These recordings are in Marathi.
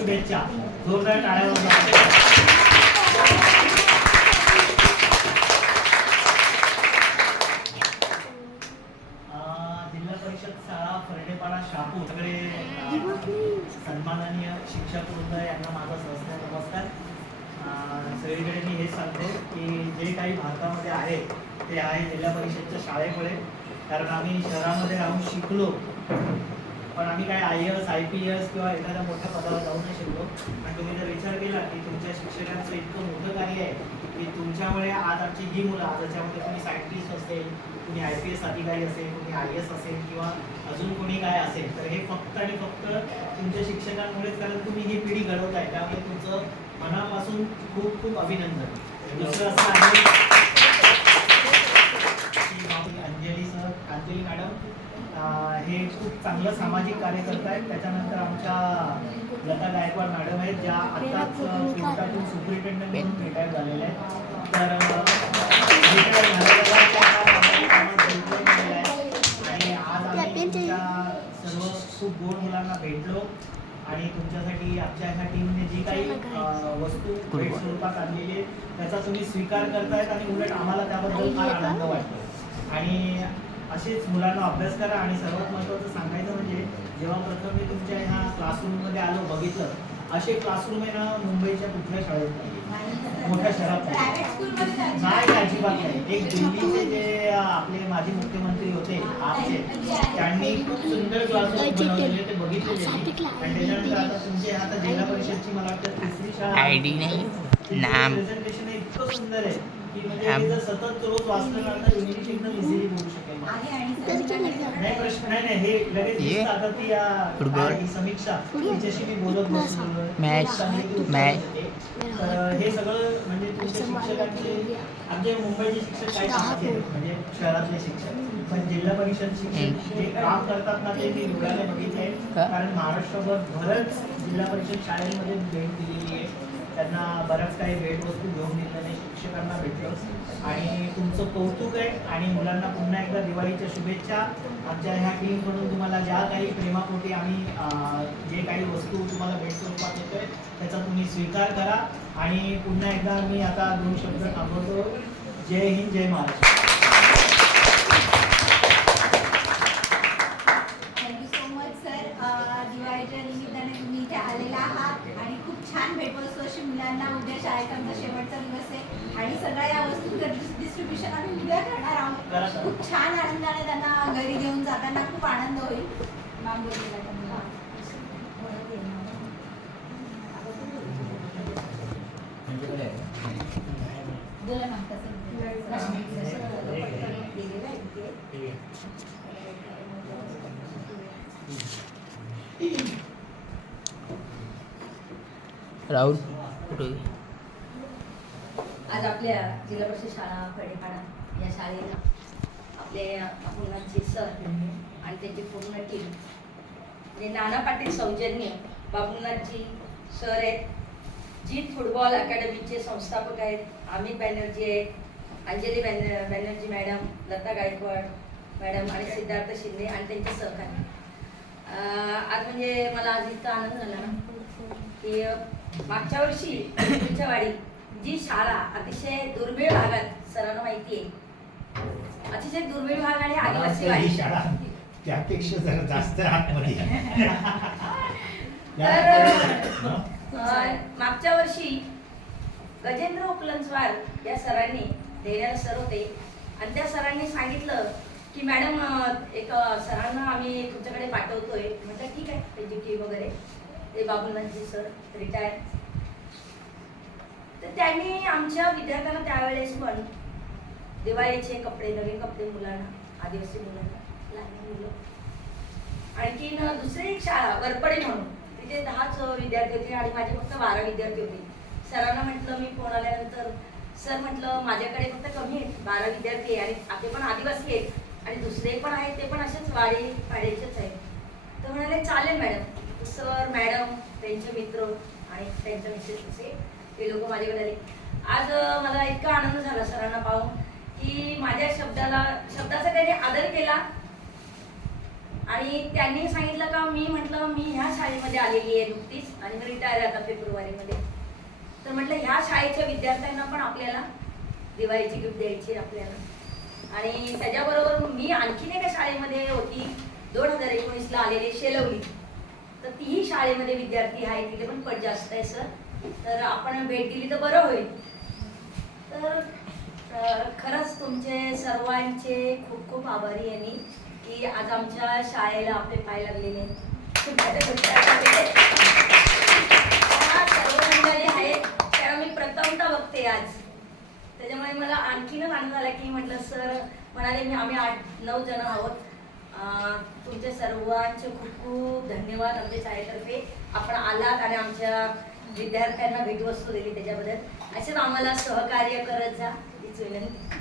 शुभेच्छा. जोरदार टाळ्या वाजवा. जिल्हा परिषद शाळा फरडेपाडा शहापूर सगळे सन्माननीय शिक्षक वृंद यांना माझा सहस्र नमस्कार. सगळीकडे मी हेच सांगतो की जे काही भारतामध्ये आहे ते आहे जिल्हा परिषदच्या शाळेमुळे. कारण आम्ही शहरामध्ये राहून शिकलो, पण आम्ही काय IAS IPS किंवा एखाद्या मोठ्या पदावर जाऊ नाही शकलो. आणि तुम्ही जर विचार केला की तुमच्या शिक्षकांचं इतकं मोठं कार्य आहे की तुमच्यामुळे आज आमची ही मुलं, आज याच्यामध्ये तुम्ही सायंटिस्ट असेल, कुणी IPS अधिकारी असेल, कुणी IAS असेल किंवा अजून कोणी काय असेल, तर हे फक्त आणि फक्त तुमच्या शिक्षकांमुळेच. कारण तुम्ही ही पिढी घडवताय, त्यामुळे तुमचं मनापासून खूप खूप अभिनंदन. दुसरं असं आहे अंजली मॅडम हे खूप चांगलं सामाजिक कार्य करत आहेत. त्याच्यानंतर आमच्या लता गायकवाड मॅडम आहेत, ज्या आत्ताच कोर्टातून सुपरिटेंडंट म्हणून रिटायर झालेल्या आहेत. तर आणि आज आम्ही तुमच्या सर्व खूप गोड मुलांना भेटलो आणि तुमच्यासाठी आमच्या ह्या टीमने जी काही वस्तू भेट स्वरूपात आणलेली आहे त्याचा तुम्ही स्वीकार करतायत आणि उलट आम्हाला त्याबद्दल फार आनंद वाटतो. आणि असेच मुलांना अभ्यास करा. आणि सर्वात महत्त्वाचं सांगायचं म्हणजे जेव्हा प्रथम मी तुमच्या ह्या क्लासरूममध्ये आलो, बघितलं असे क्लासरूम आहे ना मुंबईच्या कुठल्या शाळेत नाही, मोठ्या शहरात नाही, अजिबात नाही. एक दिल्लीचे जे आपले माजी मुख्यमंत्री होते आपचे, त्यांनी खूप सुंदर क्लासरूम बनवलेले, ते बघितलेले. आणि त्याच्यानंतर आता तुमचे आता जिल्हा परिषदची मला वाटतं तिसरी शाळा प्रेझेंटेशन इतकं सुंदर आहे की म्हणजे जर सतत रोज वाचलं ना तर इंग्लिश एकदम इझिली बोलू शकेल. नाही प्रश्न नाही, हे लगेच आता ती समीक्षा तिच्याशी मी बोलत बसलो. हे सगळं म्हणजे तुमच्या शिक्षकांचे, आमचे मुंबईचे शिक्षक काही सांगते म्हणजे शहरातले शिक्षक, पण जिल्हा परिषद शिक्षक जे काम करतात ना ते मी डोळ्याने बघितले. कारण महाराष्ट्रभर बरंच जिल्हा परिषद शाळेमध्ये भेट दिलेली आहे, त्यांना बऱ्याच काही भेटवस्तू घेऊन दिल्याने शिक्षकांना भेटलं. आणि तुमचं कौतुक आहे. आणि मुलांना पुन्हा एकदा दिवाळीच्या शुभेच्छा. आमच्या ह्या टीमकडून तुम्हाला ज्या काही प्रेमापोटी आम्ही जे काही वस्तू तुम्हाला भेट स्वरूपात येतोय त्याचा तुम्ही स्वीकार करा. आणि पुन्हा एकदा मी आता 2 शब्द थांबवतो. जय हिंद, जय महाराष्ट्र. छान भेटवस्तू अशी मुलांना, उद्या शाळेत आमचा शेवटचा दिवस आहे आणि सगळ्या या वस्तूंचं डिस्ट्रीब्युशन आम्ही उद्या करणार आहोत. खूप छान आनंदाने त्यांना घरी घेऊन जाताना खूप आनंद होईल. मॅम बोललेला बोला मॅम. राहुल आज आपल्या जिल्हा परिषद शाळा फरडेपाडा या शाळेला आपले मुलांचे सर आणि त्यांची पूर्ण टीम म्हणजे नाना पाटील सौजन्य बाबुनाथजी सर आहेत, जीत फुटबॉल अकॅडमीचे संस्थापक आहेत, अमित बॅनर्जी आहेत, अंजली बॅनर्जी मॅडम, लता गायकवाड मॅडम आणि सिद्धार्थ शिंदे आणि त्यांचे सहकारी. आज म्हणजे मला आज इतका आनंद झाला ना की मागच्या वर्षी तुमच्या वाडी जी शाळा अतिशय दुर्मिळ भागात, सरांना माहिती आहे अतिशय दुर्मिळ भाग आणि आदिवासी वाडी शाळा त्यापेक्षा जरा जास्त आतमध्ये. तर मागच्या वर्षी गजेंद्र उपलंजवार या सरांनी देण्याला सर होते आणि त्या सरांनी सांगितलं की मॅडम एक सरांना आम्ही तुमच्याकडे पाठवतोय. म्हटलं ठीक आहे, त्यांची टीम वगैरे. ते बाबुनाथजी सर रिटायर. तर त्यांनी आमच्या विद्यार्थ्यांना त्यावेळेस पण दिवाळीचे कपडे, नवीन कपडे मुलांना, आदिवासी मुलांना, लहान मुलं. आणखीन दुसरी एक शाळा वरपडे म्हणून, तिथे 10च विद्यार्थी होते आणि माझे फक्त 12 विद्यार्थी होते. सरांना म्हटलं, मी फोन आल्यानंतर सर म्हटलं माझ्याकडे फक्त कमी आहेत, 12 विद्यार्थी आहे आणि ते पण आदिवासी आहेत आणि दुसरे पण आहेत ते पण असेच वाडी पाड्याचेच आहेत. तर म्हणाले चालेल मॅडम. सर, मॅडम, त्यांचे मित्र आणि त्यांच्या मिसेस असे ते लोक माझ्याकडे आले. आज मला इतका आनंद झाला सरांना पाहून की माझ्या शब्दाचा त्यांनी आदर केला आणि त्यांनी सांगितलं का मी म्हटलं मी ह्या शाळेमध्ये आलेली आहे नुकतीच आणि मी रिटायर आहे आता फेब्रुवारीमध्ये. तर म्हटलं ह्या शाळेच्या विद्यार्थ्यांना पण आपल्याला दिवाळीची गिफ्ट द्यायची आपल्याला. आणि त्याच्याबरोबर मी आणखीन एका शाळेमध्ये होती 2019ला आलेले शेलवली, तर तीही शाळेमध्ये विद्यार्थी आहे, तिथे पण पट जास्त आहे सर. तर आपण भेट दिली तर बरं होईल. तर खरंच तुमचे सर्वांचे खूप खूप आभारी आहे मी की आज आमच्या शाळेला आपले पाय लागलेले सर्व मंडळी आहेत त्याला मी प्रथमतः बघते आज. त्याच्यामुळे मला आणखीनच आनंद झाला की म्हटलं सर म्हणाले मी आम्ही 8-9 जण आहोत. तुमच्या सर्वांचे खूप खूप धन्यवाद आमच्या शाळेतर्फे. आपण आलात आणि आमच्या विद्यार्थ्यांना भेटवस्तू दिली त्याच्याबद्दल. असेच आम्हाला सहकार्य करत जा हीच विनंती.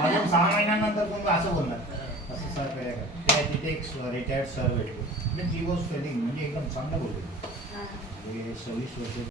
अजून 6 महिन्यानंतर तुम्ही असं बोलणार असं सर काय त्या तिथे एक रिटायर्ड सर भेटले म्हणजे ती वॉज फिलिंग म्हणजे एकदम चांगलं बोलले 26 वर्ष